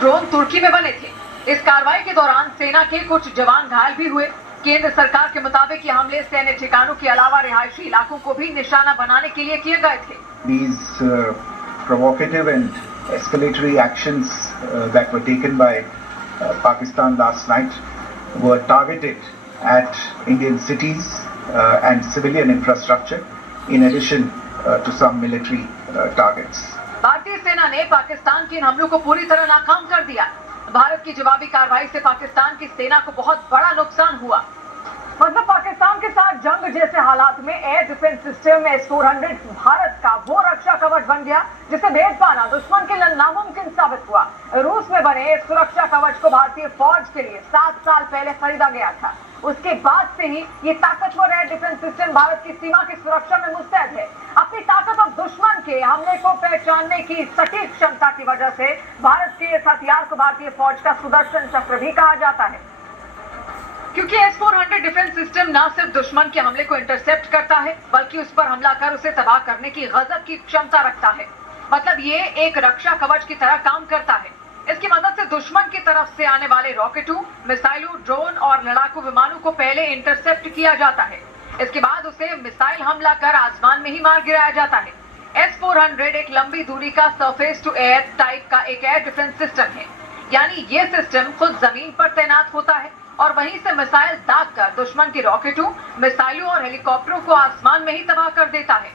Drone तुर्की में बने थे। इस कार्रवाई के दौरान सेना के कुछ जवान घायल भी हुए। केंद्र सरकार के मुताबिक ये हमले सैन्य ठिकानों के अलावा रिहायशी इलाकों को भी निशाना बनाने के लिए किए गए थे। These provocative and escalatory actions that were taken by Pakistan last night were targeted at Indian cities and civilian infrastructure, in addition to some military targets. भारतीय सेना ने पाकिस्तान के इन हमलों को पूरी तरह नाकाम कर दिया। भारत की जवाबी कार्रवाई से पाकिस्तान की सेना को बहुत बड़ा नुकसान हुआ। मतलब पाकिस्तान के साथ जंग जैसे हालात में air defence system S-400 Bharat का वो रक्षा कवच बन गया जिसे भेद पाना दुश्मन के लिए नामुमकिन साबित हुआ। रूस में बने इस सुरक्षा कवच को भारतीय फौज के लिए 7 साल पहले खरीदा गया था। उसके बाद से ही ये ताकतवर एयर डिफेंस सिस्टम भारत की सीमा की सुरक्षा में मुस्तैद है। अपनी ताकत और दुश्मन के हमले को पहचानने की सटीक क्षमता की वजह से भारत के इस हथियार को भारतीय फौज का सुदर्शन चक्र भी कहा जाता है, क्योंकि S-400 डिफेंस सिस्टम न सिर्फ दुश्मन के हमले को इंटरसेप्ट करता है बल्कि उस पर हमला कर उसे तबाह करने की गजब की क्षमता रखता है। मतलब ये एक रक्षा कवच की तरह काम करता है। इसकी मदद से दुश्मन की तरफ से आने वाले रॉकेटों, मिसाइलों, ड्रोन और लड़ाकू विमानों को पहले इंटरसेप्ट किया जाता है। इसके बाद उसे मिसाइल हमला कर आसमान में ही मार गिराया जाता है। S-400 एक लंबी दूरी का सरफेस टू एयर टाइप का एक एयर डिफेंस सिस्टम है, यानी ये सिस्टम खुद जमीन पर तैनात होता है और वहीं से मिसाइल दागकर दुश्मन के रॉकेटों, मिसाइलों और हेलीकॉप्टरों को आसमान में ही तबाह कर देता है।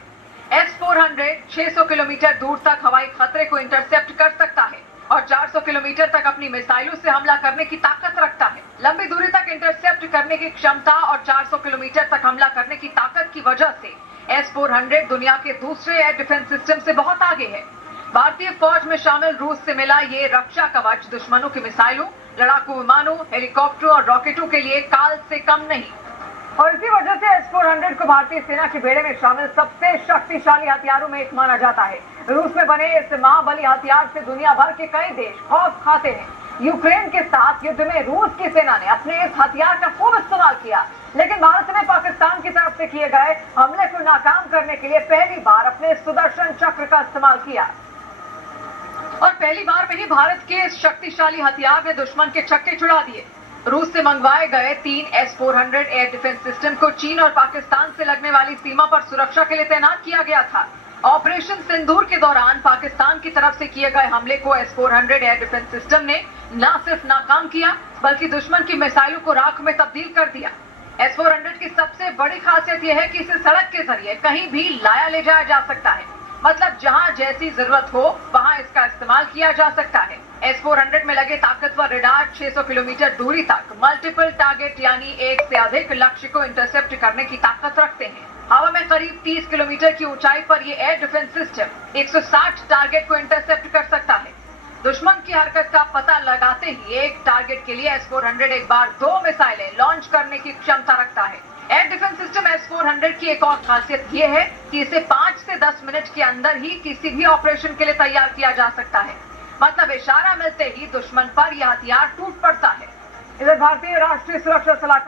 S-400 600 किलोमीटर दूर तक हवाई खतरे को इंटरसेप्ट कर सकता है और 400 किलोमीटर तक अपनी मिसाइलों से हमला करने की ताकत रखता है। लंबी दूरी तक इंटरसेप्ट करने की क्षमता और 400 किलोमीटर तक हमला करने की ताकत की वजह से S-400 दुनिया के दूसरे एयर डिफेंस सिस्टम से बहुत आगे है। भारतीय फौज में शामिल रूस से मिला ये रक्षा कवच दुश्मनों की मिसाइलों, लड़ाकू विमानों, हेलीकॉप्टरों और रॉकेटों के लिए काल से कम नहीं। और इसी वजह से S-400 को भारतीय सेना के बेड़े में शामिल सबसे शक्तिशाली हथियारों में एक माना जाता है। रूस में बने इस महाबली हथियार से दुनिया भर के कई देश खौफ खाते हैं। यूक्रेन के साथ युद्ध में रूस की सेना ने अपने इस हथियार का खूब इस्तेमाल किया, लेकिन भारत ने पाकिस्तान की तरफ से किए गए हमले को नाकाम करने के लिए पहली बार अपने सुदर्शन चक्र का इस्तेमाल किया। और पहली बार में ही भारत के इस शक्तिशाली हथियार ने दुश्मन के छक्के छुड़ा दिए। रूस से मंगवाए गए 3 S-400 एयर डिफेंस सिस्टम को चीन और पाकिस्तान से लगने वाली सीमा पर सुरक्षा के लिए तैनात किया गया था। ऑपरेशन सिंदूर के दौरान पाकिस्तान की तरफ से किए गए हमले को S-400 एयर डिफेंस सिस्टम ने न सिर्फ नाकाम किया बल्कि दुश्मन की मिसाइलों को राख में तब्दील कर दिया। S-400 की सबसे बड़ी खासियत यह है कि इसे सड़क के जरिए कहीं भी लाया ले जाया जा सकता है। मतलब जहां जैसी जरूरत हो वहां इसका इस्तेमाल किया जा सकता है। S-400 में लगे ताकतवर रडार 600 किलोमीटर दूरी तक मल्टीपल टारगेट यानी एक से अधिक लक्ष्य को इंटरसेप्ट करने की ताकत रखते हैं। हवा में करीब 30 किलोमीटर की ऊंचाई पर ये एयर डिफेंस सिस्टम 160 टारगेट को इंटरसेप्ट कर सकता है। दुश्मन की हरकत का पता लगाते ही एक टारगेट के लिए S-400 एक बार 2 मिसाइलें लॉन्च करने की क्षमता रखता है। एयर डिफेंस सिस्टम S-400 की एक और खासियत ये है कि इसे 5 से 10 मिनट के अंदर ही किसी भी ऑपरेशन के लिए तैयार किया जा सकता है। मतलब इशारा मिलते ही दुश्मन पर यह हथियार टूट पड़ता है। इधर भारतीय राष्ट्रीय सुरक्षा सलाहकार